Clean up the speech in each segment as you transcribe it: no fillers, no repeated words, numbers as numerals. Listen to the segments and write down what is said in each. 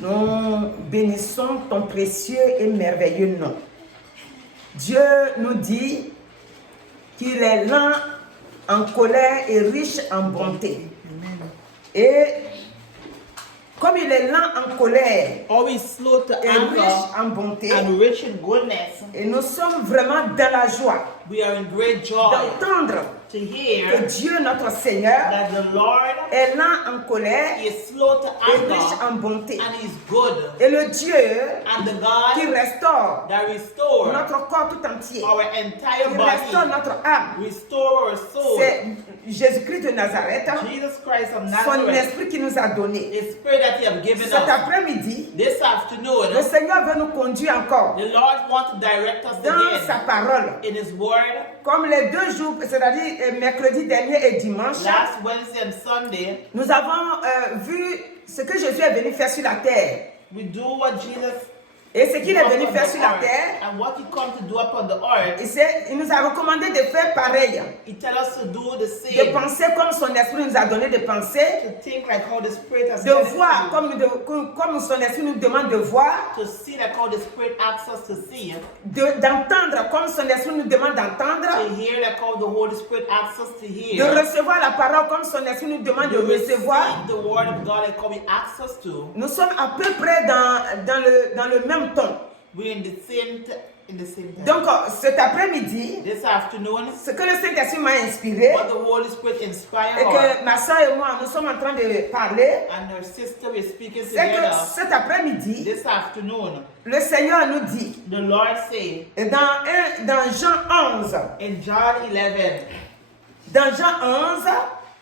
Nous bénissons ton précieux et merveilleux nom. Dieu nous dit qu'il est lent en colère et riche en bonté. Et comme il est lent en colère Always slow to et riche anger en bonté, and rich in goodness, et nous sommes vraiment dans la joie we are in great joy d'entendre to que hear Dieu, notre Seigneur, that the Lord est lent en colère is slow to et riche anger en bonté. and is good, Et le Dieu and the qui God restaure that restores notre corps tout entier, our entire qui restaure body, notre âme, restore our soul. c'est Jésus-Christ de Nazareth, Jesus Christ of son Nazareth, esprit qui nous a donné. the spirit that He has given Cet us. après-midi, This afternoon, le Seigneur veut nous conduire encore the Lord wants to direct us dans sa again parole. in His Word. Comme les 2 jours, c'est-à-dire mercredi dernier et dimanche, Last Wednesday and Sunday, nous avons vu ce que Jésus est venu faire sur la terre. we do what Jesus Et ce qu'il est did venu upon faire the sur la earth, terre, and what He come to do upon the earth. il nous a recommandé de faire pareil, He tells us to do the de same, penser comme son esprit nous a donné de penser, to think like how the Spirit has de given us voir to comme son esprit nous demande de voir, do, to see like how the Spirit asks us to see, d'entendre comme son esprit nous demande d'entendre, to hear like how the Holy Spirit asks us to de hear, recevoir la parole comme son esprit nous demande de to receive recevoir. the Word of God like how He asks us to. Nous sommes à peu près dans le même ton. We're in the same time. Donc cet après-midi, This afternoon, ce que le Saint-Esprit m'a inspiré, what the Holy Spirit inspired et her que ma soeur et moi, nous sommes en train de parler, and her sister is speaking c'est que together. cet après-midi, This afternoon, le Seigneur nous dit, the Lord say dans Jean 11, in John 11, dans Jean 11,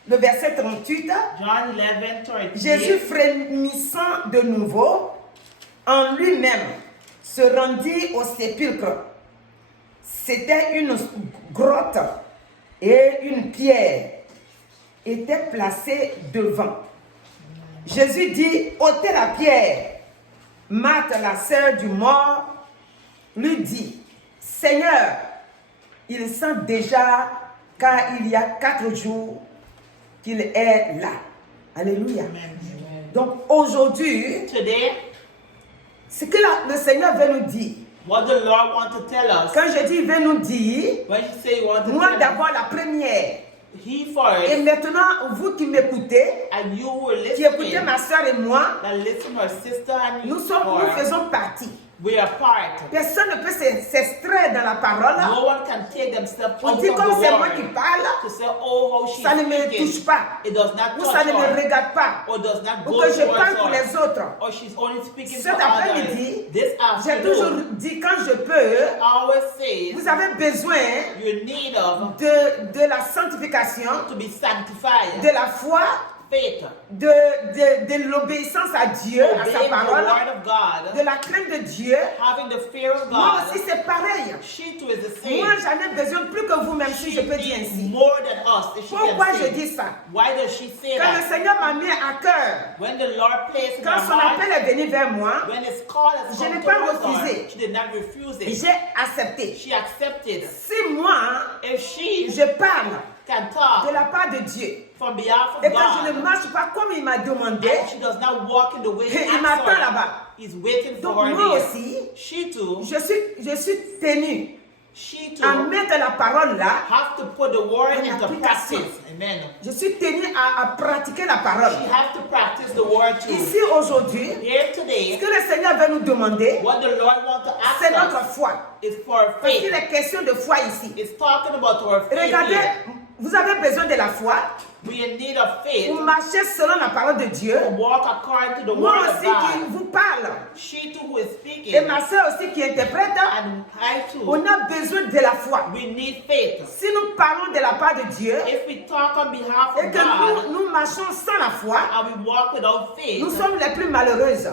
le verset 38, John 11:38, Jésus frémissant de nouveau en lui-même se rendit au sépulcre. C'était une grotte et une pierre était placée devant. Jésus dit, ôtez la pierre. Marthe, la sœur du mort, lui dit, Seigneur, il sent déjà, car il y a 4 jours qu'il est là. Alléluia. Amen. Donc aujourd'hui, Today, ce que le Seigneur veut nous dire, what the Lord wants to tell us, quand je dis il veut nous dire, when you say you want to moi tell us, d'abord la première, He et first, maintenant vous qui m'écoutez, and you who are qui écoutez listening, ma soeur et moi, that listen to our sister and nous her, faisons partie. we are part. Personne ne peut s'extraire dans la parole. No one can take themselves On out dit of comme the c'est moi qui word parle, to say, oh, how she's ça ne me speaking. touche pas, It does not ou touch ça ne me her, regarde pas, or does not ou go que je towards parle pour her, les autres. or she's only speaking Cet for others. après-midi, This j'ai toujours afternoon, dit quand je peux, always says vous avez besoin you need of de la sanctification, to be sanctified, de la foi, faith, de l'obéissance à Dieu, à sa obeying the parole, word of God, de la crainte de Dieu. having the fear of Moi God. aussi c'est pareil. She too is the same. Moi j'en ai besoin plus que vous-même, si je She peux dire needs ainsi. more than us. If she Pourquoi can je say. dis ça? Why does she say Quand le that? Seigneur m'a mis à cœur, When the Lord placed in quand her son heart, appel est venu vers moi, when His call has Je come n'ai pas towards refusé. her, she did not refuse it. j'ai accepté. She accepted. Si moi, If she je parle can de talk la part de Dieu, from behalf of et quand je ne God, marche pas comme il m'a demandé, and she does not walk in the way He il asked m'attend her, là-bas. He's waiting for Donc her moi there. aussi, She too, je suis tenue she à too mettre la parole là. have to put the word En into application. practice. Amen. Je suis tenue à pratiquer la parole. She has to practice the word too. Ici aujourd'hui, Here ce today, que le Seigneur veut nous demander, what the Lord wants to c'est ask notre us foi. is for Parce qu'il faith. est question de foi ici. It's talking about our faith Regardez, here. vous avez besoin de la foi We in need of faith pour marcher selon la parole de Dieu. to walk according to the Moi word of aussi qui God. vous parle, She too who is et speaking, ma soeur aussi qui interprète, and I too, on a besoin de la foi. we need faith. Si nous parlons de la part de Dieu If we talk on behalf et of que God nous marchons sans la foi, and we walk without faith, nous sommes les plus malheureuses.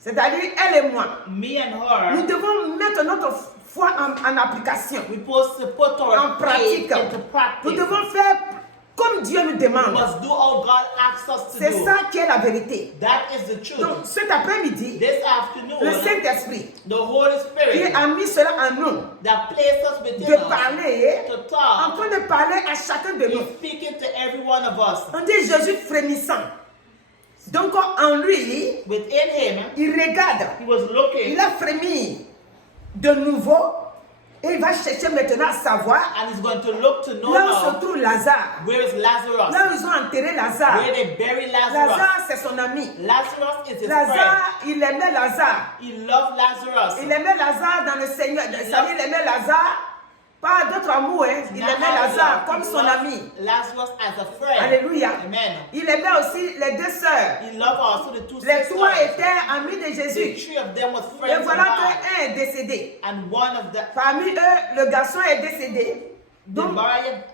C'est-à-dire elle et moi. me and Nous her, devons mettre notre foi en application, we're supposed to put en our faith pratique. into Nous practice. devons faire comme Dieu nous We demande. must do all God asks us to C'est do. ça qui est la vérité. That is the truth. Donc cet après-midi, This le afternoon, Saint-Esprit the Holy qui Spirit a mis cela en nous, that placed us within de us parler, to en talk, train de parler à chacun de nous. is speaking to every one of us. On dit Jésus frémissant. Donc en lui, Within him, il regarde, he was looking, il a frémi de nouveau et il va chercher maintenant à savoir and he's going to look to know là où se now, trouve Lazare. where is Lazarus? Là où ils ont enterré Lazare. Where they bury Lazarus. Lazare, c'est son ami. Lazarus is his friend. Lazare, il aimait Lazare. He loved Lazarus. Il aimait Lazare dans le Seigneur. C'est-à-dire, il aimait Lazare. Pas d'autre amour, hein. Il Not aimait only Lazare love, comme he son loved ami. Lazarus as a friend. Alléluia. Amen. Il aimait aussi les deux sœurs. He loved also the two Les sisters. trois étaient amis de The Jésus. three of them was Et friends of voilà God. qu'un est décédé. And one of the Parmi eux, le garçon est décédé. Donc, boy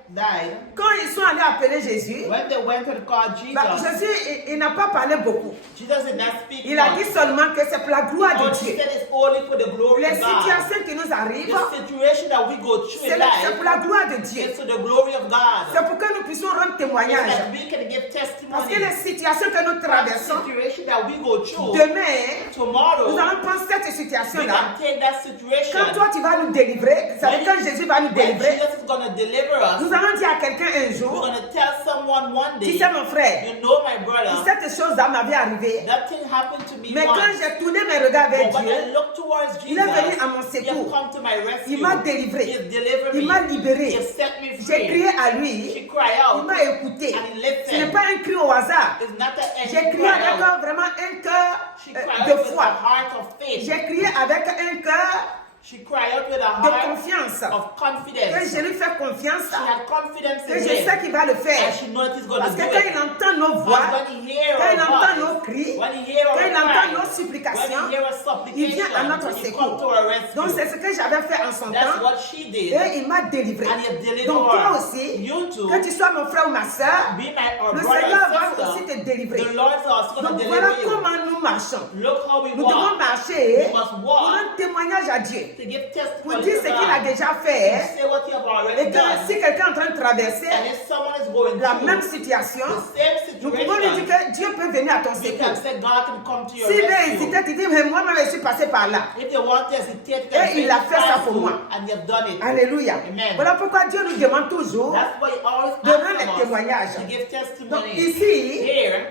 died. quand ils sont allés appeler Jésus, When they went to call Jesus, Jésus, il n'a pas parlé beaucoup. Jesus did not speak Il a much. dit seulement que c'est pour la gloire All de he Dieu. said is only for the glory Les of God. situations qui nous arrivent, The situation that we go through c'est in life pour la gloire de Dieu. is to the glory of C'est God. pour que nous puissions rendre So témoignage. that we can give Parce testimony. que les situations que nous The traversons, situation that we go through demain, tomorrow, nous allons prendre cette we situation-là. can take that situation. Quand toi tu vas nous délivrer, ça veut dire quand Jésus va nous When délivrer, Jesus is going to deliver us, nous allons dire à quelqu'un un we're jour, going to tell someone one tu day, sais mon frère, you know my brother, cette chose-là m'avait arrivé. that thing happened to me Mais quand once. j'ai tourné mes regards vers But when I Dieu, look towards il est venu Jesus, à mon he has secours. come to my rescue. Il m'a délivré. He has delivered Il me. m'a He libéré. has set me J'ai free. crié à She lui. cried Il out. m'a écouté. And he listened. Ce n'est pas un cri au hasard. It's not an J'ai empty crié cry avec out. vraiment un cœur She cried de out with a foi. heart of faith. J'ai crié avec un cœur She cried out with a de heart confiance. of Que confidence. je lui fais confiance. She had confidence Que in je sais him. qu'il va le faire. And she knows he's going Parce to que do quand it. il entend nos But voix, when he hears quand il our entend nos voice, cris, when he hears quand our il entend cry, nos when supplications, he hears our il vient à notre supplication, he secours. comes to our rescue. Donc c'est ce que j'avais fait en son That's temps. what she did. Et il m'a délivré. And he has delivered Donc toi her. aussi, You too, que tu sois mon frère ou ma soeur, be my or le brother Seigneur or va sister, aussi te délivrer. the Lord is also going to Donc voilà deliver you. comment nous marchons. Look how we Nous devons walk. marcher We must pour walk rendre témoignage à Dieu. to give Pour testimony dire to ce qu'il a God. déjà And fait. say what you have already Et que done. si quelqu'un est en train de traverser And if someone is going la through même situation, the same nous pouvons lui dire situation, que Dieu peut venir à ton we secours. can say God can come to your S'il est rescue. hésité, tu dis, mais moi-même je suis passé par là. If they want to hesitate, Et il a fait ça pour moi. and you've done it. Alléluia. Amen. Voilà pourquoi Dieu nous demande toujours That's why he always de rendre asks les us témoignages. to give Donc testimony. ici, Here,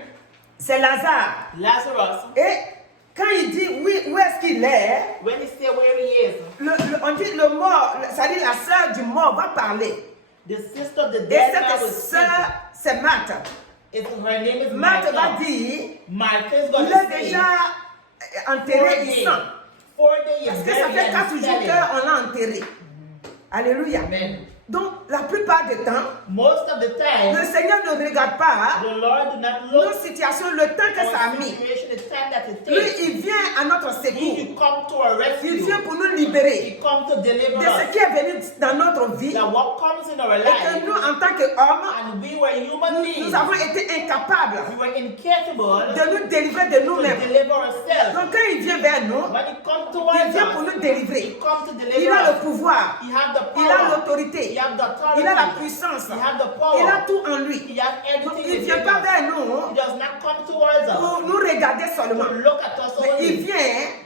c'est Lazare. Lazarus, Et quand il dit oui, où est-ce qu'il est, when he say where he is, on dit le mort, c'est-à-dire la sœur du mort va parler. the sister of the Et dead man cette was sœur, speaking. c'est Marthe. Her name is Marthe va Martha. dire, Martha is il going to est say, déjà 4 enterré days. ici. 4 days Parce is que ça very fait 4 jours unsteady. qu'on l'a enterré. Alléluia. Amen. Donc, la plupart du temps, Most of the time, le Seigneur ne regarde pas the Lord do not nos look situations, le temps que ça a for mis. situation, the time that it Lui, takes. il vient à notre secours. He come to our Il rescue. vient pour nous libérer He come to deliver de ce us. qui est venu dans notre vie. That what comes in our Et life, que nous, en tant qu'hommes, and we were human beings, nous avons été incapables we were incapable de nous délivrer de to nous-mêmes. deliver ourselves. Donc, quand il vient vers nous, When he comes il towards vient pour us, nous délivrer. he comes to Il deliver a le us. pouvoir. He has the Il a power. l'autorité. He has the authority. Il a la puissance. He has the Il power. a tout en lui. He has Donc, everything il ne in vient him. pas vers He nous does not come towards us pour nous regarder seulement. to look at us Mais il only. vient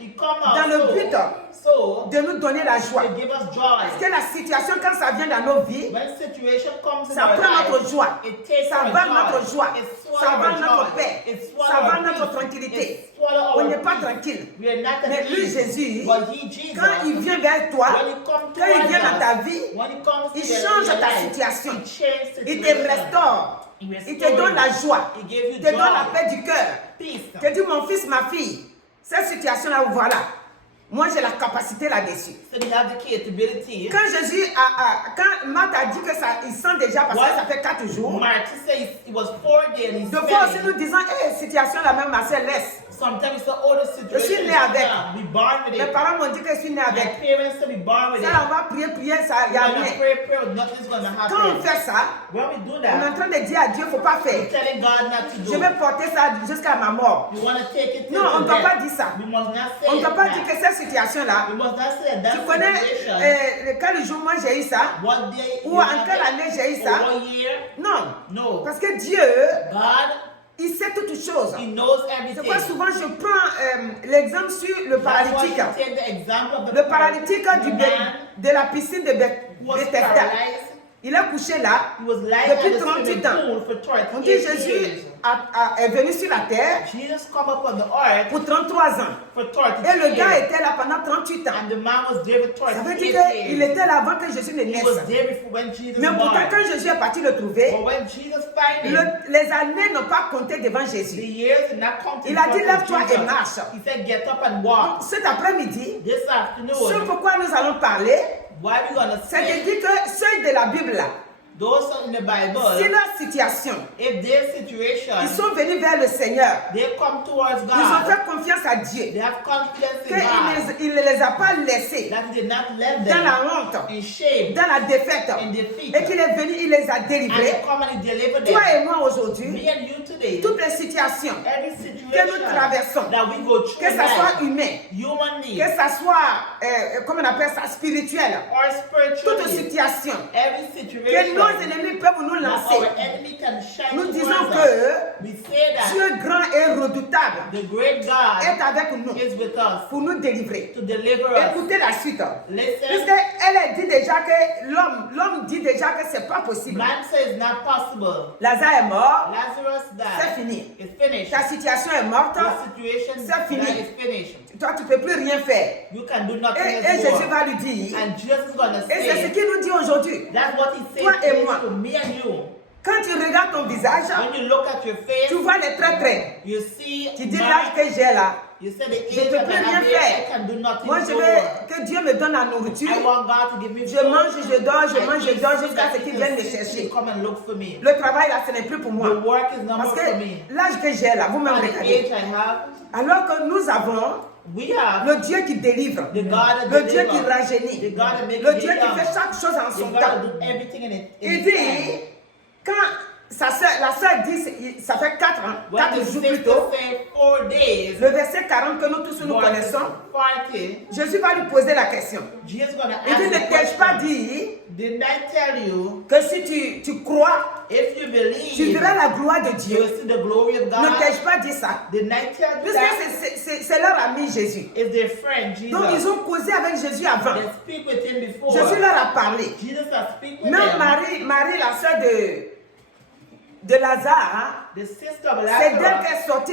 He comes dans le but so de nous donner la joie. to give us joy. Parce que la situation, quand ça vient dans nos vies, When situation comes in ça our prend notre life, joie. it takes Ça our va joy. notre joie. It swallows Ça va our notre joy. paix. It Ça swallows va our notre peace. tranquillité. It swallows On our n'est pas peace. tranquille. We are not at Mais lui, peace. Jésus, But he, Jesus, quand il vient vers toi, when he comes quand il vient dans towards ta us, vie, when he comes il to your change ta life, situation. he changes il te situation. restaure. He Il te donne la joie. He gives you Il te donne la joy, paix du cœur. peace. Il te dit, mon fils, ma fille, cette situation-là, voilà. Moi, j'ai la capacité là-dessus. So we have the capability. Quand Jésus quand Marthe a dit que ça, il sent déjà parce What? que ça fait 4 jours. Mark says it was 4 days. He's Deux fois aussi, spending. nous disons, situation la même, ma soeur, laisse. Sometimes it's the older situation. Je suis né avec. We born with Mes it. parents m'ont dit que je suis né My avec. parents said we born with it. Ça, on va prier, ça, il y a When we rien. pray, nothing's gonna Quand on happen. fait ça, When we do on est en that, train de dire à Dieu, il ne faut pas faire. we're telling God not to do. Je vais porter ça jusqu'à ma mort. We want to take it Non, on ne to doit death. pas dire ça. We must not say On ne it doit pas that. dire que cette situation-là, We must not say that tu that connais, situation. quel jour moi j'ai eu ça, One day, ou en quelle année j'ai eu or ça. 1 year. Non, No. parce que Dieu, God, il sait toutes choses. He knows C'est everything. pourquoi souvent je prends l'exemple sur le That's why paralytique. you take the example of the Le paralytique the man de la piscine de who was Bethesda. paralyzed. Il est couché là He was lying depuis at the 38 swimming ans. pool for On dit 38 Jésus years. est venu sur la terre Jesus come up on the earth pour 33 ans. for 30 Et le gars years. était là pendant 38 ans. And the man was there for Ça veut 38 dire qu'il years. était là avant que Jésus ne He naisse. was there before when Jesus Mais pourtant, born. quand Jésus est parti le trouver, But when Jesus found him, les années n'ont pas compté devant the Jésus. years did not count in Il a dit, front of lève-toi et Jesus. marche. He said, get up and walk. Cet après-midi, This ce afternoon, pourquoi nous allons parler, why we gonna c'est de say dire que ceux de la Bible là, those in the Bible, si leur situation, if their situation, ils sont venus vers le Seigneur, they come towards ils ont God, fait confiance à Dieu, they have confidence in God, qu'il ne les a pas laissés that He did not let dans them la honte, in shame, dans la défaite, in defeat, et qu'il est venu, il les a and délivrés. He come and He delivered Toi them. et moi aujourd'hui, Me and you today, toutes les situations, every que situation nous traversons, that we go through que in ça soit life, humain, human que needs ça soit, comment on appelle ça, spirituel, or spiritual toute needs, situation every que situation nos ennemis peuvent nous that lancer, our enemy can shine nous towards disons us. que We say that Dieu grand et redoutable the great God est avec nous is with us pour nous délivrer. to deliver us. Écoutez la suite. Listen, Puisqu'elle dit déjà que l'homme dit déjà que c'est pas possible. man says not possible. Lazare est mort, Lazarus c'est died. fini. It's finished. Ta situation est morte, The situation c'est fini. that is finished. toi tu ne peux plus rien faire. You can do nothing Et else Jésus more. va lui dire, And Jesus is gonna et c'est ce say, qu'il nous dit aujourd'hui. that's what He says Toi et moi. to me and you. Quand tu regardes ton visage, When you look at your face, tu vois les traits traits. you see Tu dis marks. l'âge que j'ai là. You say the Je age peux that plus I rien have there, faire. I can do nothing Moi je more. veux que Dieu me donne la nourriture. I want God to give me Je food. mange, je dors, je I mange, je eat dors so jusqu'à that ce He qu'ils can viennent me see chercher. to come and look for me. Le travail là, ce n'est plus pour moi. The work is no Parce more que for me. l'âge que j'ai là, vous-même At the regardez. age I have, Alors que nous avons we have le Dieu qui délivre, the God that le Dieu qui delivers, rajeunit, the God that makes le it Dieu qui young, fait chaque chose en the son God temps. that do everything in Il His dit, time. quand la sœur dit, ça fait 4 ans, When 4 the jours plus sister tôt, said 4 days, le verset 40 que nous tous nous verse connaissons, 40, Jésus va lui poser la question. Jesus gonna Il dit, ask ne the t'ai-je pas question. dit Didn't I tell you, que si tu crois, if you tu believe, verras la gloire de you Dieu? will see the glory of Ne God? t'ai-je pas dit ça? Didn't I tell you Puisque that? c'est leur ami Jésus. Is their friend Jesus? Donc ils ont causé avec Jésus avant. They speak with him before. Jésus leur a parlé. Jesus has speak with Même them. Marie, la sœur de Lazare, hein, The sister of c'est d'elle Lazarus, qu'est sorti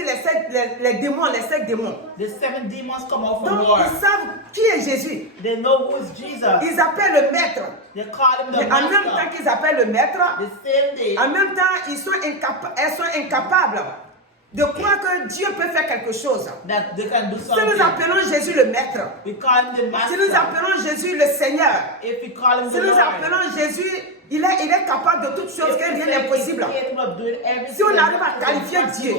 les démons, les 7 démons. the 7 demons come out from Donc war. ils savent qui est Jésus. They know who is Jesus. Ils appellent le maître. They call him Mais the en même temps master. qu'ils appellent le maître, The same day, en même temps elles sont incapables de croire que Dieu peut faire quelque chose. that they can do Si something. nous appelons Jésus le maître, We call him the si nous master. appelons Jésus le Seigneur, If we call him si the nous Lord, appelons Jésus, il est capable de toutes choses, que rien n'est possible. Si on arrive à qualifier Dieu,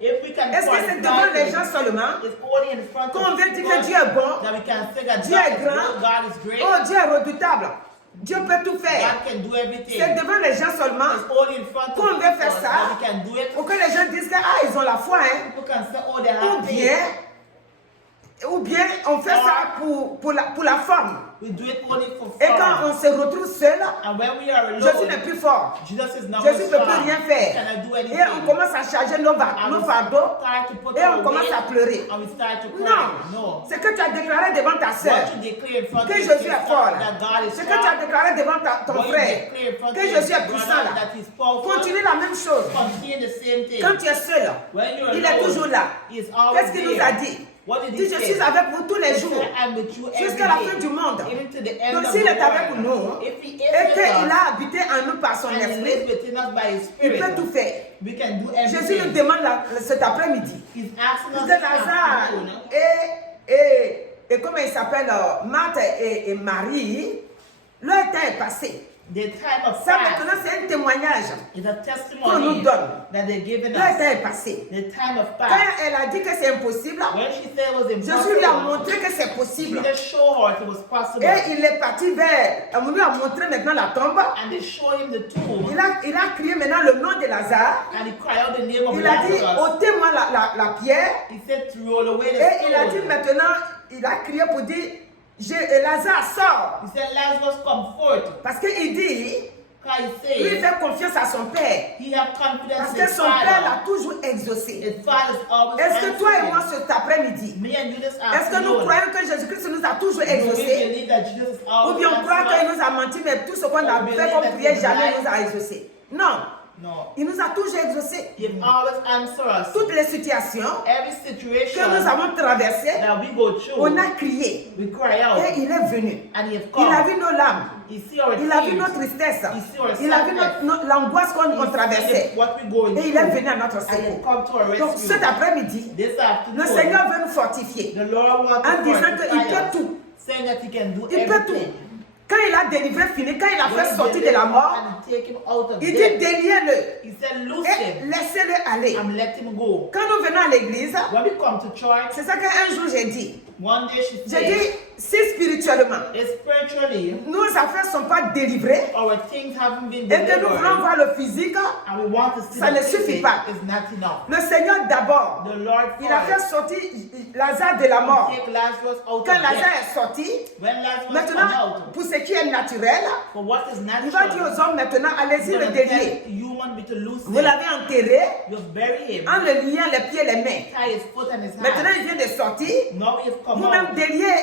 est-ce que c'est devant les gens seulement qu'on vient dire que Dieu est bon, Dieu est grand, oh Dieu est redoutable, Dieu peut tout faire. C'est devant les gens seulement qu'on veut faire ça, pour que les gens disent que ils ont la foi, hein. Ou bien on fait ça pour la forme. We do it only for Et quand fun. on se retrouve seul, And when we are Jésus alone, n'est plus fort. Jesus is not Jésus ne peut strong. plus rien He faire. cannot do Et anything. on commence à charger nos And we fardeaux. start to put Et our on commence weight à pleurer. and we start to cry. Non, No. c'est que tu as déclaré devant ta sœur What you declare in front que of Jésus your est fort. sister, that God is C'est que tu as strong. déclaré devant ton What you frère declare in front que of Jésus your est puissant brother, là. that he's powerful. Continue la même chose. Continue the same thing. Quand tu es seul, When you're il est alone, toujours là. he is always Qu'est-ce qu'il nous a there. dit? What did Il dit, he je say? suis avec vous tous les He jours, said, I'm with you every jusqu'à la fin day, du monde. even to the end Donc of s'il the est avec world. nous, If he is et with qu'il us, a habité en nous par son and he lives esprit, within us by his il spirit, peut tout faire. we can do Jésus nous everything. demande cet après-midi. He's asking us Parce que this Lazare afternoon, et comment il s'appelle, Marthe et Marie, leur temps est passé. the time of Ça fast maintenant c'est un témoignage is a qu'on nous testimony donne. that they're giving Leur temps us. est passé. The time of Quand fast. elle a dit que c'est impossible, When she said it was Jésus lui a impossible, montré que c'est possible. Jesus showed her it was possible. Et il est parti on lui a montré maintenant la tombe. And they showed him the tomb. Il a crié maintenant le nom de Lazare. And he cried out the name of Il a dit, Lazarus. ôtez-moi la pierre. He said to roll away the Et il a dit stone. maintenant, il a crié pour dire, Lazare sort. He said, Lazarus, come forth. Parce qu'il dit, Because he lui il said, fait confiance à son père. he have confidence Parce in que his son père l'a father. toujours exaucé. His father is always Est-ce que toi et moi answering. cet après-midi, Me and you this est-ce que nous afternoon, croyons que Jésus-Christ nous a toujours do we exaucé? believe that Jesus is Ou always bien on croit answering qu'il nous a menti, mais tout ce qu'on a Or fait believe comme that prière he's jamais lied? nous a exaucé? Non. No. Il nous a toujours exaucés. He always answers us. Toutes les situations Every que situation nous avons traversées, that we go through, on a crié. we cry Et out. il est venu. And he has Il a come. vu nos larmes. He see our Il a vu tears. nos tristesses. Il Il a vu l'angoisse qu'on He traversait. sees what we're going Et il est through. venu à notre And he secours. come to our Donc rescue. cet après-midi, This le afternoon, Seigneur veut nous fortifier the Lord wants en to disant qu'il fortify peut us, tout. saying that he can do Il peut tout. everything. Quand il a délivré fini, quand il a When fait he sortir de delivered la mort, and he take him out of il dit death, déliez-le he said, loose et him laissez-le aller. and let him go. Quand nous venons à l'église, When we come to church, c'est ça qu'un jour j'ai dit. one day she J'ai said, dit, si spirituellement, spiritually, nos affaires ne sont pas délivrées our things haven't been et que nous voulons delivered, voir le physique, and we want to see ça the ne suffit physique, pas. is not enough. le Seigneur d'abord, The Lord il a fait first sortir Lazare de la mort. take Lazarus out Quand of Lazare death. est sorti, When Lazarus come maintenant, out, pour ce qui est naturel, for what is il natural, va dire aux hommes maintenant, allez-y he's le gonna délier. tell human be to loose Vous him. l'avez enterré You've buried him, en le liant les pieds et les mains. tie his foot and his Maintenant, hand. il vient de sortir. Now he has come Vous-même out. déliez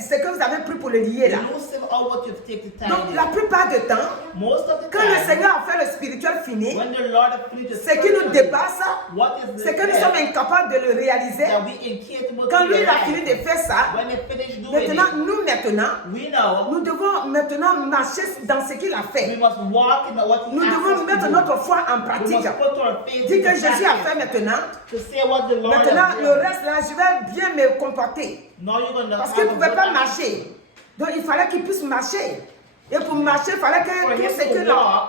ce que vous avez pris pour le lier là. Loose him out what you've taken to tie Donc, him. la plupart du temps, Most of the quand le time, Seigneur a fait le spirituel fini, when the Lord has finished ce qui nous dépasse, what is c'est the que nous sommes incapables de le réaliser. that we incapable Quand to lui il a realize. fini de faire ça, When they finish doing maintenant, it, nous maintenant, we know nous devons maintenant marcher dans ce qu'il a we fait. must walk in what he Nous asks devons us mettre to do. notre foi en We pratique. must put our faith Dis que into Jésus a fait practice maintenant. to say what the Lord Maintenant, has le done. reste là, je vais bien me comporter. Now you're gonna Parce have qu'il ne a pouvait good pas attitude. marcher. Donc il fallait qu'il puisse marcher. Et pour marcher, il fallait que For tout him ce to que walk,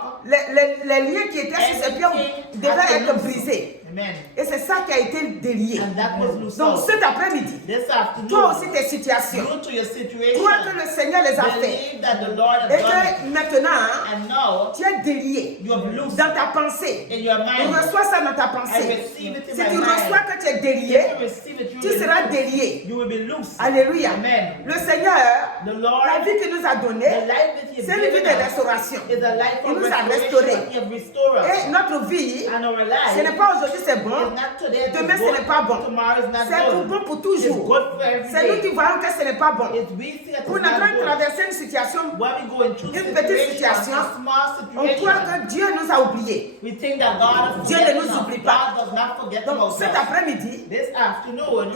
les liens qui étaient sur ses pieds everything devaient has to être loose. brisés. Amen. Et c'est ça qui a été délié. And that was loose Donc out. cet après-midi, This afternoon, toi aussi tes situations, due to your situation, crois que le Seigneur les a fait. believe that the Lord has Et done it. que maintenant, And now, tu es délié you have loose dans ta pensée. in your Tu mind. reçois ça dans ta I pensée. receive it in Si my tu mind. reçois que tu es délié, If you receive it, you tu will be seras loose. délié. You will be loose. Alléluia. Amen. Le Seigneur, The Lord, la vie qu'il nous a the donnée, life that He has c'est une vie given de us restauration. is a life Il of nous a restoration. restaurés. He has restored us. Et notre vie, And our ce life n'est pas aujourd'hui c'est is bon, not today, it's demain ce good, n'est pas bon. tomorrow is not C'est pour good. bon pour It's toujours. good for every C'est nous qui day. voyons que ce n'est pas bon. It's we see that Pour it's nous en train not de good. traverser une situation, When we go into une petite situation, a small on croit situation, que Dieu nous a oubliés. we think that God has Dieu forgotten ne nous us. oublie pas. God does not forget Donc about cet us. après-midi, This afternoon,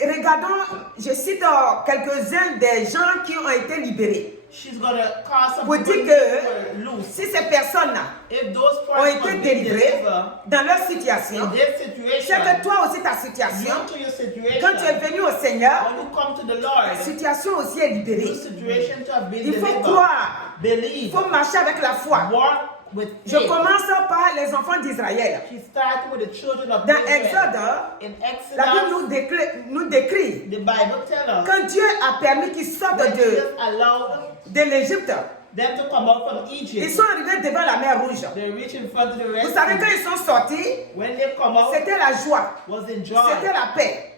regardons, je cite quelques-uns des gens qui ont été libérés. she's gonna call some Pour people dire who que were loose. si ces personnes-là If those ont persons été have been délivrées delivered dans leur in situation, this c'est situation, que toi aussi ta situation, due to your situation, quand tu es venu au Seigneur, when you come to the ta Lord, situation aussi est libérée. your situation to have been Il faut delivered. croire, il Believe. faut marcher avec la foi. Walk with Je faith. commence par les enfants d'Israël. She started with the children of Dans Israel. Exode, In la Bible Exodus, nous décrit the Bible tells us quand Dieu a permis qu'ils sortent when Jesus de allowed l'Égypte, them to come out from ils Egypt, sont arrivés devant la mer Rouge. they reach in front of the Red Vous savez, quand Sea. ils sont sortis, When they come out, c'était la joie, was in c'était joy, la paix.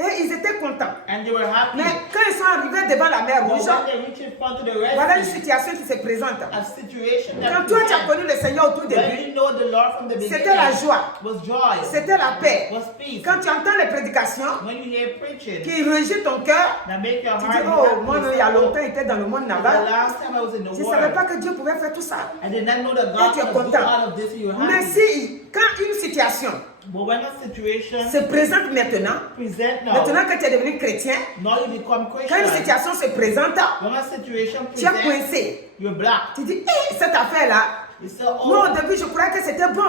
Et ils étaient contents. and they were happy. Mais quand ils sont arrivés devant la mer But Rouge, when they reach in front of the voilà Red une Sea, situation qui se présente. a situation Quand that toi tu as presents, connu le Seigneur au tout when début, you know the Lord from the beginning, c'était la joie, was joy, c'était la paix. was peace. Quand tu entends les prédications When you hear preaching, qui régissent ton cœur, that make your tu heart dis, be oh, happy. moi il y a longtemps j'étais dans le monde The là-bas. last time I was in the Je ne savais pas world, que Dieu pouvait faire tout ça. I did not know that Et God tu es could do content. all of this in your Mais hands. si, quand une situation But when a situation se présente maintenant, present now, maintenant que tu es devenu chrétien, now you become quand une Christian. situation se présente, When a situation tu es presents, coincé. you're black. Tu dis, hé, cette affaire-là, You say, moi oh, au début je croyais que c'était bon.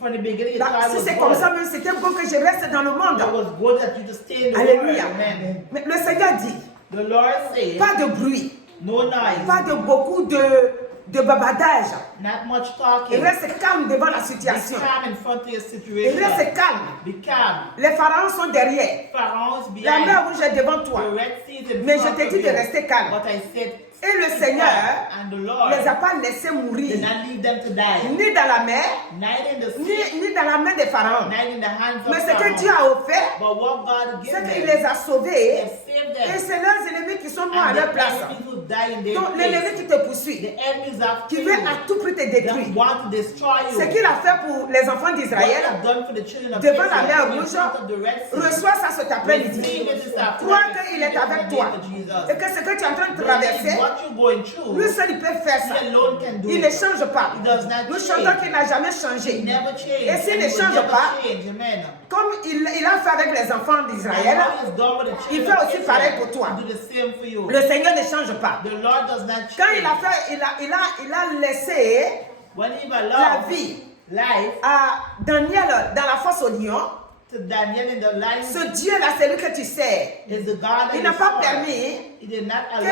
from the beginning, you Là, thought it si was c'est comme ça, good. même c'était bon que je reste dans le It monde. was good that you just stay in the world. Alléluia. Amen. Mais le Seigneur dit, The Lord said, pas de bruit, no noise, pas de beaucoup de babadage. not much Il talking. reste calme devant la Be situation. calm in front of your Il situation. reste calme. Be calm. Les pharaons sont derrière. Pharaoh's La behind. mer rouge est devant toi. The Red Sea is in Mais front je t'ai of dit de you. rester calme. But I said, Et le keep Seigneur calm. And the Lord ne les a pas laissés did mourir, not leave them to die. ni dans la mer, Neither in the sea, ni dans la main des pharaons. neither in the hands of Mais ce que Pharaoh. Dieu a offert, But what God c'est gives qu'il them, les a He sauvés. has saved Et them. c'est leurs ennemis qui sont morts à And leur the place. enemies who die in their Donc l'ennemi place. qui te poursuit, The enemies after qui veut you à tout prix te that détruire. want to destroy you. Ce qu'il a fait pour les enfants What d'Israël, I've done for the children of devant la Israel mer in rouge, front of the Red Sea. reçois ça cet après-midi. Receive it this afternoon. Crois qu'il est Receive it avec in the toi. name of Jesus. Et que ce que tu es en train de Believe traverser, what you're going through, lui seul il peut faire ça. he alone can do Il ne it. change pas. He does not Nous change. chantons qu'il n'a jamais He changé. never changed. Et s'il And ne he will change never pas, change. Amen. comme il a fait avec les enfants And d'Israël, what he has done with the il children fait of aussi pareil pour Israel, toi. he do the same for you. Le Seigneur ne change pas. The Lord does not change. Quand il a fait, il a laissé When he la allowed vie life à Daniel dans la fosse au lion, to Daniel in the lion ce Dieu-là, c'est lui que tu sais. is the God Il that n'a pas is permis He did not allow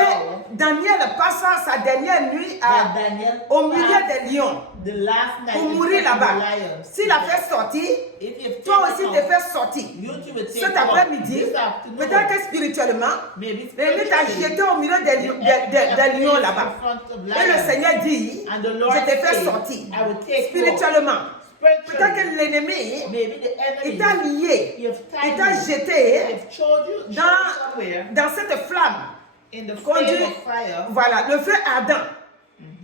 que Daniel passe sa dernière nuit that Daniel au milieu passed des lions the last night pour in mourir front of là-bas. the lions. S'il a fait sortir, If you've toi taken aussi te out, fais sortir. you too will take Cet out après-midi, this afternoon. peut-être que spirituellement, Maybe l'ennemi t'a spiritually, jeté au milieu des lions là-bas. in front of Et le lions. Seigneur dit, And the Lord je te fais said, sortir. I will take you out. Spirituellement, peut-être Spiritually, que l'ennemi, maybe the il enemy, t'a lié, he have il tied t'a you, jeté he have showed you somewhere dans cette flamme. in the Conduit, flame of fire. voilà, le feu ardent.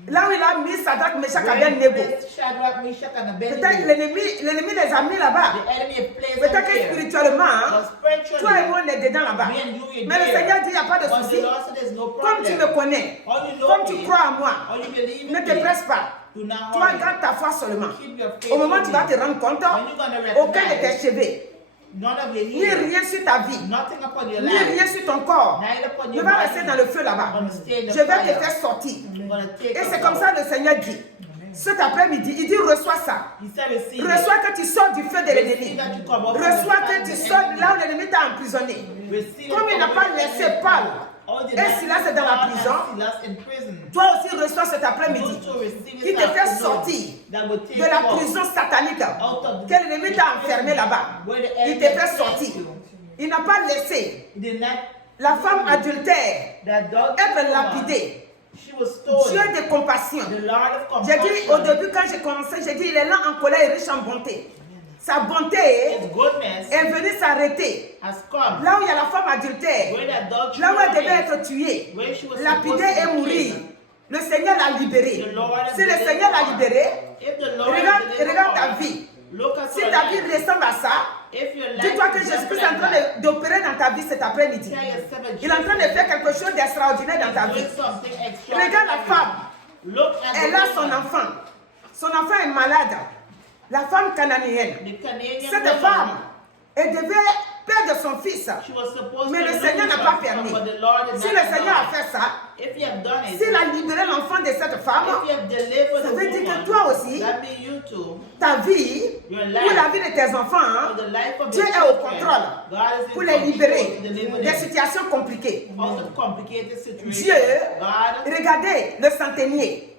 Là où il a mis Sadrach, Meshach, Where he Abednego. placed Shadrach, Meshach, and Peut-être Abednego. l'ennemi les a mis là-bas. The enemy have placed Peut-être them que there. spirituellement, But spiritually, toi et moi on est dedans là-bas. me and you, you're Mais le there. Seigneur dit, il n'y a pas de But souci. the Lord said there's no Comme tu problem. me connais, All you know comme tu me, crois en moi, all you believe ne in te me, presse pas. do not Toi, hurry. garde ta foi seulement. Keep your faith Au moment où in tu me. vas te rendre compte, When you're gonna aucun de tes recognize cheveux, none of your ni hair, rien sur ta vie, nothing upon your ni life, rien sur ton corps, neither upon ne your va body, rester dans le feu là-bas. gonna stay in the Je vais fire. te faire sortir. I'm gonna take Et us c'est comme out. ça le Seigneur dit. Cet après-midi, il dit reçois ça. He said, receive it. Reçois que tu sors du feu de l'ennemi. Receive that you come up from Reçois the fire que of tu the sors enemy. là où l'ennemi t'a emprisonné. Receive Comme it il n'a from pas the laissé enemy. Paul All the et Silas est dans la Paul and prison, Silas in prison. toi aussi reçois cet après-midi. You too receive Qui it te fait afternoon. sortir That will take de la you out. prison satanique Out of que l'ennemi t'a enfermé là-bas. Where the Il enemy te fait has sortir. placed you. Il n'a pas laissé He did not la femme adultère that dog être lapidée. She was stoned. Dieu de compassion. The Lord of J'ai dit au compassion. début quand j'ai commencé, j'ai dit il est lent en colère et riche en bonté. Sa bonté His goodness est venue s'arrêter. has come. Là où il y a la femme adultère, Where the adultery là où elle devait remains, être tuée, where she was lapidée supposed to et be mourir, killed. le Seigneur l'a libérée. The Lord has Si le delivered Seigneur l'a her. libérée, If the Lord has regarde delivered ta her, vie. look at Si your ta vie life. ressemble à ça, If your life dis-toi que is Jésus-Christ just est en train like that, d'opérer dans ta vie cet après-midi. tell yourself that Il est en train de faire quelque chose d'extraordinaire dans ta Jesus vie. is doing something extra. Regarde la femme, Look at elle the a son woman, enfant. Son enfant est malade. La femme cananéenne. the Canadian Cette woman. femme, elle devait perdre son fils. She was supposed Mais to le lose Seigneur n'a her pas son, permis. but the Lord did Si not le Seigneur a allow. fait ça, If you have done it, s'il a libéré l'enfant de cette femme, if you have delivered ça the veut dire woman, que toi aussi, that means you too, ta vie, your ou life, la vie de tes enfants, or the life of Dieu your est au children, contrôle God is in pour les control libérer to deliver des them situations compliquées. out of complicated situations. Dieu, God, regardez le centenier.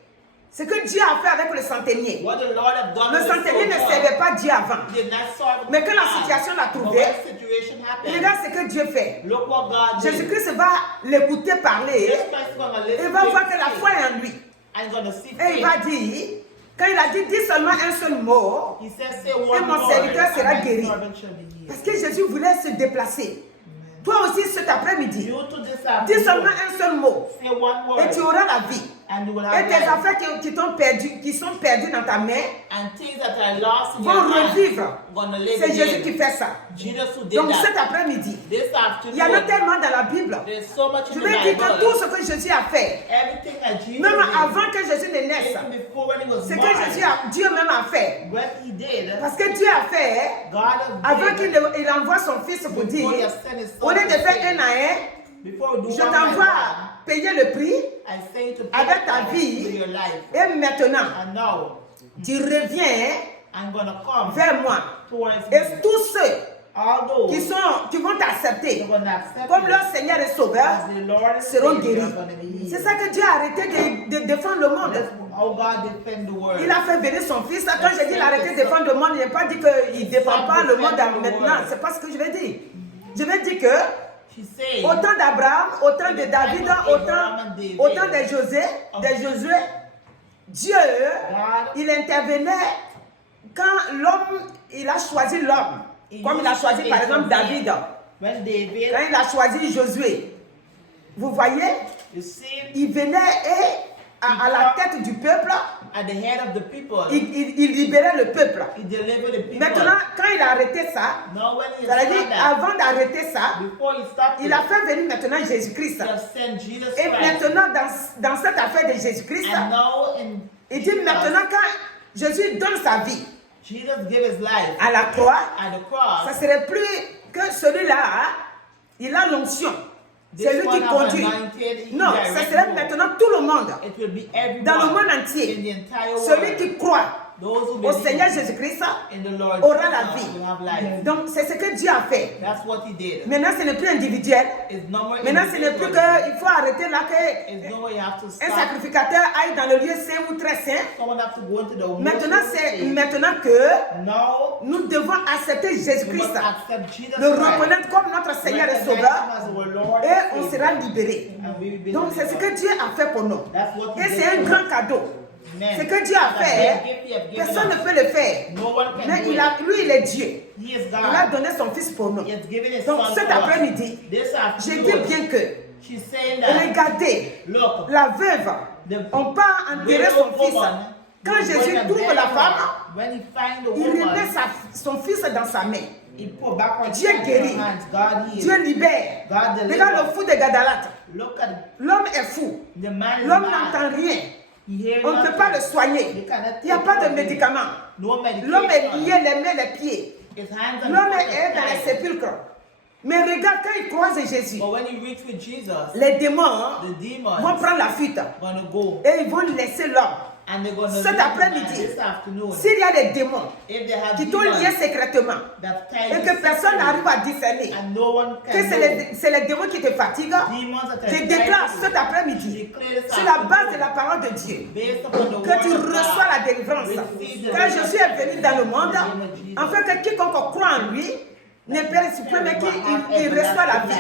Ce que Dieu a fait avec le centenier. what the Lord has done Le with the centenier ne soul servait pas Dieu avant. did not serve Mais quand la God. situation l'a But trouvé, when the situation happened, regarde ce que Dieu fait. look what God did. Jésus-Christ va l'écouter parler. Jesus Christ is gonna listen Il va to voir his que la faith, foi est en lui. and gonna see Et il faith. va dire, quand il a dit, dis seulement un seul mot, He says, say one mon word, serviteur sera and my guéri. servant shall be healed. parce que Jésus voulait se déplacer. Toi aussi cet après-midi, You to this dis seulement afternoon, un seul mot say one word, et tu auras la vie. and you will Et have tes life. affaires qui sont perdues dans ta main And things that are lost in your vont hand, revivre. gonna live C'est Jésus again. qui fait ça. Jesus who did Donc cet that. après-midi, This il y en a afternoon, tellement dans la Bible. there's so much Je in the vais dire que Bible. tout ce que Jésus a fait, Everything that Jesus même did, avant que Jésus ne naisse, even before when he was ce born, que Dieu même a fait. what he did, Parce que Dieu a fait, God has avant did, qu'il envoie son fils pour before dire, he has sent his son au lieu de to faire say, un à un, before we do je one by t'envoie one, payer le prix I say to pay avec the ta price vie. with your life. Et maintenant, And now, tu reviens I'm gonna come vers moi. towards Et you. tous ceux All those qui vont t'accepter who are gonna accept comme you leur Seigneur et Sauveur as the Lord and seront Savior guéris. are gonna be healed. C'est ça que Dieu a arrêté de défendre le monde. That's how God defend the world. Il a fait venir son fils. Quand je dis il a arrêté de défendre le monde, je n'ai pas dit qu'il ne défend pas le monde maintenant. C'est pas ce que je vais dire. Je vais dire que She said, au temps d'Abraham, au temps de David, au temps de Josué, Dieu, il intervenait quand l'homme, il a choisi l'homme. Comme il a choisi par exemple David. when David, Quand il a choisi Josué. Vous voyez, You see, il venait et à la tête du peuple, at the head of the people, il libérait le peuple. he delivered the people. Maintenant, quand il a arrêté ça, Now when he ça veut has dire, done that, avant d'arrêter ça, before he stopped il it, a fait venir maintenant Jésus-Christ. he has sent Jesus Et Christ. maintenant, dans cette affaire de Jésus-Christ, And now in il dit maintenant quand Jésus donne sa vie Jesus gave his life à la croix, at the ça cross. serait plus que celui-là, hein, il a l'onction. C'est This lui one qui has conduit. anointed, he Non, ça directs serait you. maintenant tout le monde, It will be everyone dans le monde in entier. the entire Celui world. qui croit Those who au believe Seigneur Jésus-Christ in the Lord aura la Jesus vie. will have life. Donc, c'est ce que Dieu a fait. That's what he did. Maintenant, ce n'est plus individuel. It's no more Maintenant, ce n'est plus individual. qu'il faut arrêter là It's que no more you have to un stop. sacrificateur aille dans le lieu saint ou très saint. Someone have to go into the Maintenant, most c'est holy place. maintenant que Now, nous devons accepter we Jésus-Christ, must accept Jesus le Christ. reconnaître comme notre Seigneur et Recognize Sauveur, him as our Lord et and on Savior. sera libéré. And we will be Donc, c'est ce delivered. que Dieu a fait pour nous. That's what he Et did c'est un for grand us. cadeau. Amen. Ce que Dieu a It's a fait, big gift he has given personne ne us. peut le faire. No one can Mais do it. lui, il est Dieu. He is Il a God. donné son Fils pour nous. He has given his Donc, son cet for us. après-midi, This je dis afternoon, bien que, she's saying that, regardez, look, la veuve, on part enterrer son fils. Quand Jésus trouve la femme, when he find the il woman, remet son fils dans sa main. he put back her Dieu child in guérit. her hands. God heals. Dieu libère. God delivers. Regarde le fou de Gadalate. Look at L'homme est fou. the man is L'homme mad. n'entend rien. He hears On ne peut pas le nothing. soigner. You cannot Il n'y a take pas de care of him. médicaments. No L'homme est medication. lié les mains, les pieds. His hands and L'homme feet est are dans les tied. sépulcres. Mais regarde, quand il croise Jésus, But when he reach with Jesus, les démons the demons vont prendre la fuite gonna go et ils vont laisser l'homme. and they're gonna Cet leave the man après-midi, this afternoon. s'il y a des démons If they have qui t'ont demons lié secrètement that tie et you que personne secretly n'arrive à discerner and no one que can know, c'est les démons qui te fatiguent, demons that are je tied déclare you, cet après-midi, declare this sur la base de afternoon, la parole de Dieu, based upon the que word tu of reçois God, la délivrance. receive the Car Jésus est venu dans le monde, in the name of Jesus. afin que quiconque croit en lui ne périsse point, mais qu'il reçoit la vie.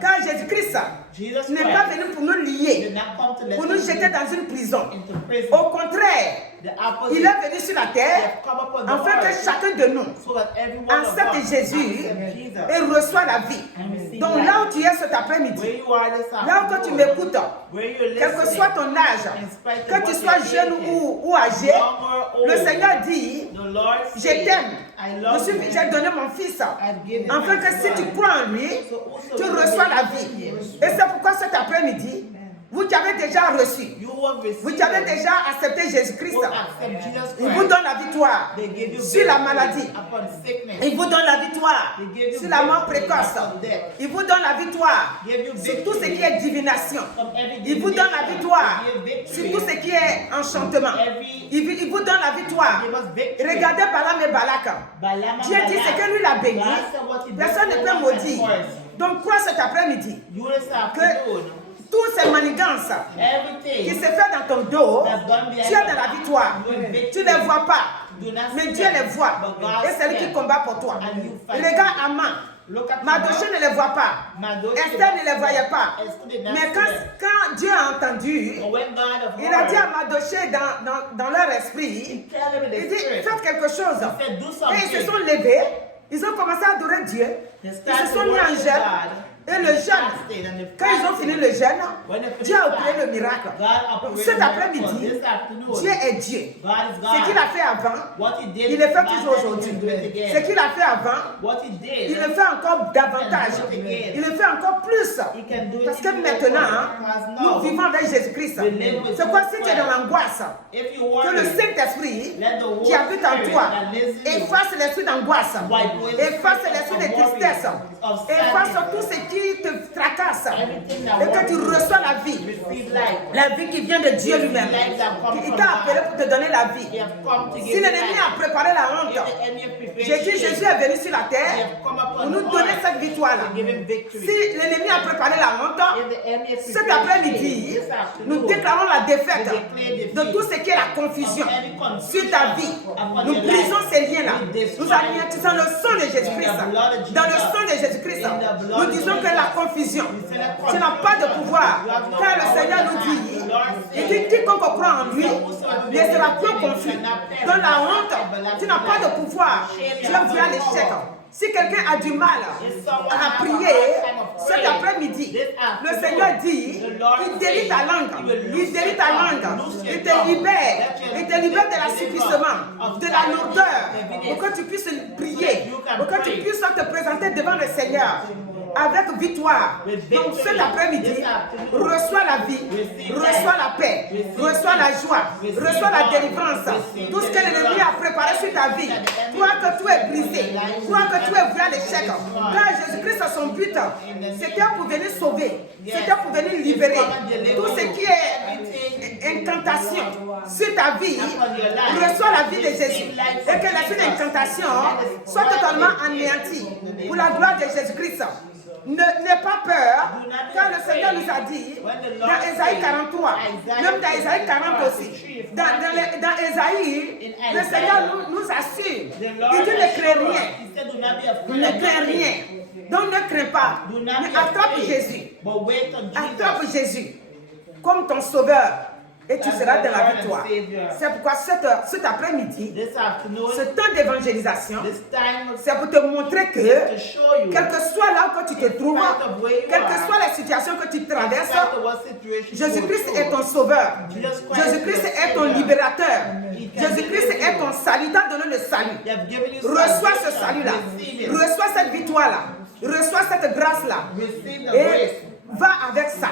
Car Jésus-Christ Jesus n'est pas Christ venu pour nous did lier, not come to let pour nous us jeter go dans une prison. into prison. Au contraire, The opposite. il est venu sur la He terre has come upon the afin que earth chacun de nous so that everyone of accepte us Jésus accept Jesus et reçoit la vie. and receive Donc life. là où tu es cet Where après-midi, you are this là où que tu afternoon, m'écoutes, where you're quel que listening, soit ton âge, in spite of que tu what sois your jeune age is, ou âgé, young or old, le Seigneur dit, the Lord je says, t'aime, I love you. j'ai donné mon fils, I've given afin my que si tu son. crois en lui, So tu whosoever reçois la believes vie. in him, Et c'est pourquoi cet après-midi, vous qui avez déjà reçu, you have vous received qui avez it, déjà accepté Jésus-Christ, will accept Jesus il vous Christ. donne la victoire They give you sur la victory maladie. upon sickness. Il vous donne la victoire They give you sur la mort victory précoce. upon death. Il vous donne la victoire Give you sur tout ce victory qui est divination. from every Il vous donne la divination. victoire Give you sur victory tout ce qui est enchantement. every Il vous donne la victoire. give us victory. Regardez Balaam et Balak. Balaam and Dieu dit Balak. ce que lui l'a béni. God said what he did Personne ne for peut one maudire. and for us. Donc crois cet après-midi You this que afternoon, toutes ces manigances qui everything se fait dans ton dos, that's done behind tu es dans la victoire. you in victory. Tu ne les vois pas, Do not mais see Dieu them, les voit. but God Et c'est lui sees qui them. combat pour toi. And you fight Regarde for them. Aman. Look at Mardoché Haman. ne les voit pas. Mardoché Esther ne les voyait pas. Esther did not Mais see them. quand Dieu a entendu, But when God of il a dit à heard, Mardoché dans leur esprit, tell them in il the dit spirit, faites quelque chose. he said, do Et ils se something. sont levés, ils ont commencé à adorer Dieu, They ils se started sont mis en worshiping jeûne. God. Et le jeûne, Fasted and they quand ils ont fini fasted. le jeûne, When they finished Dieu a that, opéré le miracle. God Donc operated cet a après-midi, miracle. This afternoon, Dieu est Dieu. God is Ce qu'il God. a fait avant, What he did il le fait last toujours time, aujourd'hui. he will do it again. Ce qu'il a fait avant, What he did, il le fait encore davantage. And do it again. Il le fait encore plus. he can do it Parce que even maintenant, more. Because nous now, vivons avec Jésus-Christ. we live with C'est quoi Jesus si tu es dans Christ. l'angoisse? if you Que worry, le Saint-Esprit let the Holy qui habite en Spirit toi that lives in you efface l'esprit d'angoisse, wipe away the efface spirit l'esprit de of worry, tristesse, of efface sadness, tout ce qui te tracasse everything that et que tu worries, reçois la vie. receive life. La vie qui vient de Dieu lui-même. Il t'a appelé pour te donner la vie. He has come to Si give you l'ennemi life. a préparé la honte, If the enemy prepares Jésus est venu sur la he terre has come upon pour nous the donner earth cette victoire-là. to give him victory. Si l'ennemi a préparé la honte, If the enemy cet prepares après-midi, this afternoon, nous déclarons la défaite we declare defeat de tout ce qui est la confusion of any confusion sur ta vie. upon Nous your brisons life. ces liens-là. We destroy Nous anéantissons le sang de Jésus-Christ. in the blood of Jesus. Dans le sang de Jésus-Christ, In the blood nous of disons que Jesus. la confusion, We say that tu n'as pas de pouvoir. You have no Car le power Seigneur in nous that. dit, The Lord il says, dit quiconque croit en lui ne sera point confus. Dans la honte, tu n'as pas de pouvoir. Tu es via l'échec. Si quelqu'un a du mal à prier cet après-midi, le Seigneur dit, il délie ta langue, il délie ta langue, il te libère de l'assouplissement, de la lourdeur, pour que tu puisses prier, pour que tu puisses te présenter devant le Seigneur avec victoire. Donc cet après-midi, reçois la vie, reçois la paix, reçois la joie, reçois la délivrance. Tout ce que l'ennemi a préparé sur ta vie, crois que tout est brisé, crois que tout est voué à l'échec. Car Jésus-Christ, son but, c'était pour venir sauver, c'était pour venir libérer. Tout ce qui est incantation sur ta vie, reçois la vie de Jésus. Et que l'esprit d'incantation soit totalement anéanti pour la gloire de Jésus-Christ. N'aie pas peur, car le Seigneur nous a dit dans Ésaïe 43, même dans Ésaïe 40 aussi, dans Ésaïe, le Seigneur nous assure, il dit ne crains rien, ne crains rien, donc ne crains pas, mais attrape Jésus, attrape Jésus comme ton sauveur. Et tu seras dans la victoire. C'est pourquoi cet après-midi, ce temps d'évangélisation, c'est pour te montrer que, quel que soit là où tu te trouves, quelle que soit la situation que tu traverses, Jésus-Christ est ton sauveur. Jésus-Christ est ton libérateur. Jésus-Christ est ton salut. Il t'a donné le salut. Reçois ce salut-là. Reçois cette victoire-là. Reçois cette grâce-là. Et va avec ça.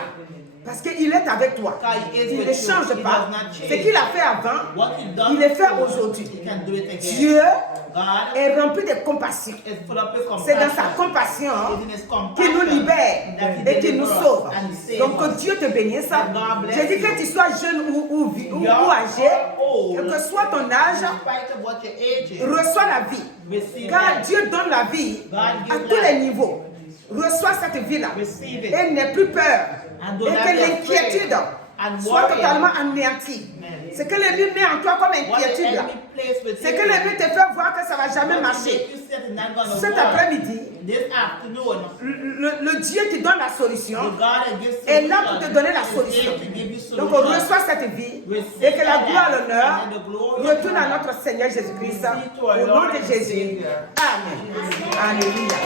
Parce qu'il est avec toi. Il ne change pas. Ce qu'il a fait avant, il le fait aujourd'hui. Dieu est rempli de compassion. C'est dans sa compassion qu'il nous libère et qu'il nous sauve. Donc que Dieu te bénisse. Je dis que tu sois jeune ou âgé, quel que soit ton âge, reçois la vie. Car Dieu donne la vie à tous les niveaux. Reçois cette vie-là et n'aie plus peur. Et que l'inquiétude soit totalement anéantie. Ce que l'ennemi met en toi comme inquiétude, c'est que l'ennemi te fait voir que ça ne va jamais marcher. Cet après-midi, le Dieu qui donne la solution est là pour te donner la solution. Donc on reçoit cette vie et que la gloire et l'honneur retournent à notre Seigneur Jésus-Christ. Au nom de Jésus. Amen. Alléluia.